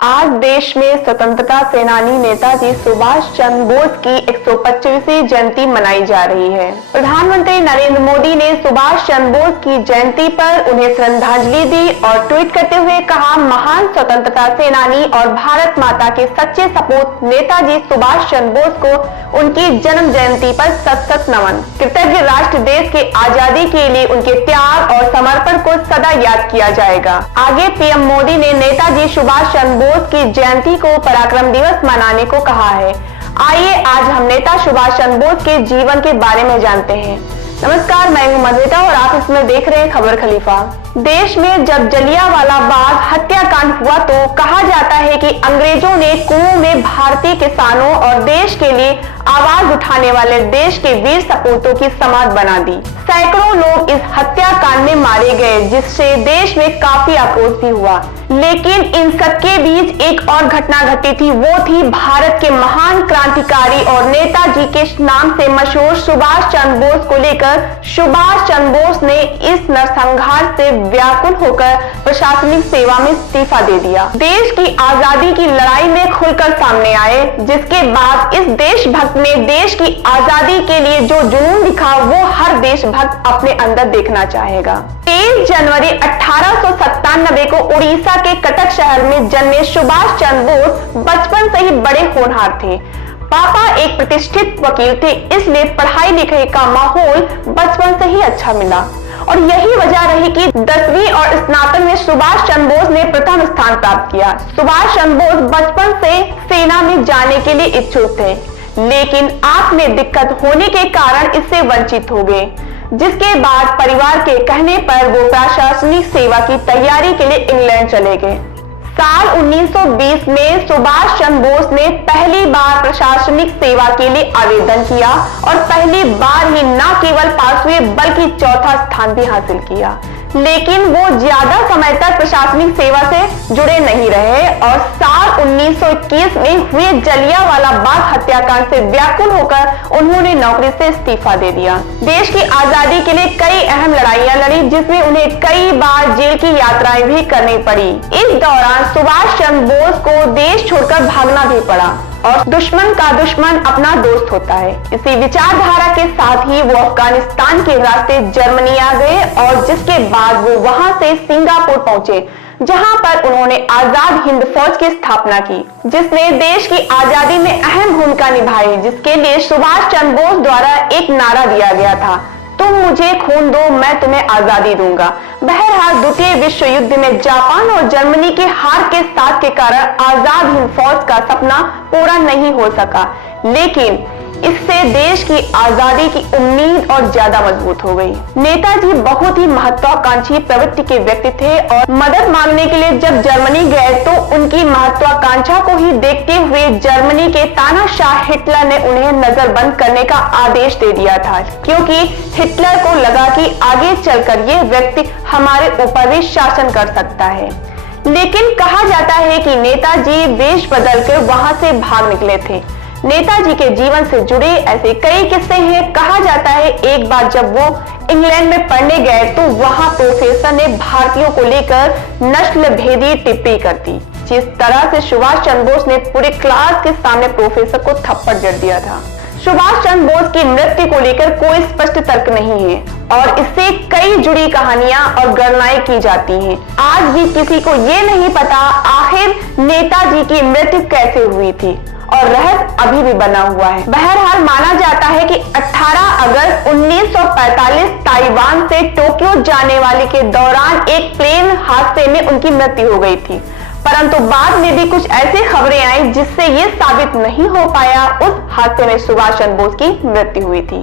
आज देश में स्वतंत्रता सेनानी नेताजी सुभाष चंद्र बोस की 125वीं जयंती मनाई जा रही है। प्रधानमंत्री नरेंद्र मोदी ने सुभाष चंद्र बोस की जयंती पर उन्हें श्रद्धांजलि दी और ट्वीट करते हुए कहा, महान स्वतंत्रता सेनानी और भारत माता के सच्चे सपूत नेताजी सुभाष चंद्र बोस को उनकी जन्म जयंती पर सत नमन। कृतज्ञ राष्ट्र देश की आजादी के लिए उनके त्याग और समर्पण को सदा याद किया जाएगा। आगे पीएम मोदी ने नेताजी सुभाष चंद्र बोस की जयंती को पराक्रम दिवस मनाने को कहा है। आइए आज हम नेता सुभाष चंद्र बोस के जीवन के बारे में जानते हैं। नमस्कार, मैं हूं मधुमिता और आप इसमें देख रहे हैं खबर खलीफा। देश में जब जलियांवाला बाग हत्याकांड हुआ तो कहा जाता है कि अंग्रेजों ने कुओं में भारतीय किसानों और देश के लिए आवाज उठाने वाले देश के वीर सपूतों की समाधि बना दी। सैकड़ों लोग इस हत्याकांड में मारे गए, जिससे देश में काफी आक्रोश भी हुआ। लेकिन इन सबके बीच एक और घटना घटी थी, वो थी भारत के महान क्रांतिकारी और नेताजी के नाम से मशहूर सुभाष चंद्र बोस को लेकर सुभाष चंद्र बोस ने इस नरसंहार से व्याकुल होकर प्रशासनिक सेवा में इस्तीफा दे दिया। देश की आजादी की लड़ाई में खुलकर सामने आए, जिसके बाद इस देशभक्त ने देश की आजादी के लिए जो जुनून दिखा वो हर देशभक्त अपने अंदर देखना चाहेगा। 23 जनवरी 1897 को उड़ीसा के कटक शहर में जन्मे सुभाष चंद्र बोस बचपन से ही बड़े होनहार थे। पापा एक प्रतिष्ठित वकील थे, इसलिए पढ़ाई लिखाई का माहौल बचपन से ही अच्छा मिला और यही वजह रही कि 10वीं और स्नातक में सुभाष चंद्र बोस ने प्रथम स्थान प्राप्त किया। सुभाष चंद्र बोस बचपन से सेना में जाने के लिए इच्छुक थे, लेकिन आंख में दिक्कत होने के कारण इससे वंचित हो गए, जिसके बाद परिवार के कहने पर वो प्रशासनिक सेवा की तैयारी के लिए इंग्लैंड चले गए। साल 1920 में सुभाष चंद्र बोस ने पहली बार प्रशासनिक सेवा के लिए आवेदन किया और पहली बार ही न केवल पास हुए बल्कि चौथा स्थान भी हासिल किया। लेकिन वो ज्यादा समय तक प्रशासनिक सेवा से जुड़े नहीं रहे और साल 1921 में हुए जलियांवाला बाग हत्याकांड से व्याकुल होकर उन्होंने नौकरी से इस्तीफा दे दिया। देश की आजादी के लिए कई अहम लड़ाइयां लड़ी, जिसमें उन्हें कई बार जेल की यात्राएं भी करनी पड़ी। इस दौरान सुभाष चंद्र बोस को देश छोड़कर भागना भी पड़ा और दुश्मन का दुश्मन अपना दोस्त होता है। इसी विचारधारा के साथ ही वो अफगानिस्तान के रास्ते जर्मनी आ गए और जिसके बाद वो वहां से सिंगापुर पहुंचे, जहां पर उन्होंने आजाद हिंद फौज की स्थापना की, जिसने देश की आजादी में अहम भूमिका निभाई, जिसके लिए सुभाष चंद्र बोस द्वारा एक नारा दिया गया था, तुम मुझे खून दो, मैं तुम्हें आजादी दूंगा। बहरहाल द्वितीय विश्व युद्ध में जापान और जर्मनी के हार के साथ के कारण आजाद हिंद फौज का सपना पूरा नहीं हो सका, लेकिन इससे देश की आजादी की उम्मीद और ज्यादा मजबूत हो गई। नेताजी बहुत ही महत्वाकांक्षी प्रवृत्ति के व्यक्ति थे और मदद मांगने के लिए जब जर्मनी गए तो उनकी महत्वाकांक्षा को ही देखते हुए जर्मनी के तानाशाह हिटलर ने उन्हें नजरबंद करने का आदेश दे दिया था, क्योंकि हिटलर को लगा कि आगे चलकर ये व्यक्ति हमारे ऊपर भी शासन कर सकता है। लेकिन कहा जाता है कि नेताजी वेश बदलकर वहां से भाग निकले थे। नेताजी के जीवन से जुड़े ऐसे कई किस्से हैं। कहा जाता है एक बार जब वो इंग्लैंड में पढ़ने गए तो वहां प्रोफेसर ने भारतीयों को लेकर नस्ल भेदी टिप्पणी कर दी, जिस तरह से सुभाष चंद्र बोस ने पूरे क्लास के सामने प्रोफेसर को थप्पड़ जड़ दिया था। सुभाष चंद्र बोस की मृत्यु को लेकर कोई स्पष्ट तर्क नहीं है और इससे कई जुड़ी कहानियां और गणनाएं की जाती हैं। आज भी किसी को ये नहीं पता आखिर नेताजी की मृत्यु कैसे हुई थी और रहस्य अभी भी बना हुआ है। बहरहाल माना जाता है कि 18 अगस्त 1945 ताइवान से टोक्यो जाने वाले के दौरान एक प्लेन हादसे में उनकी मृत्यु हो गई थी, परंतु बाद में भी कुछ ऐसी खबरें आई जिससे ये साबित नहीं हो पाया उस हादसे में सुभाष चंद्र बोस की मृत्यु हुई थी।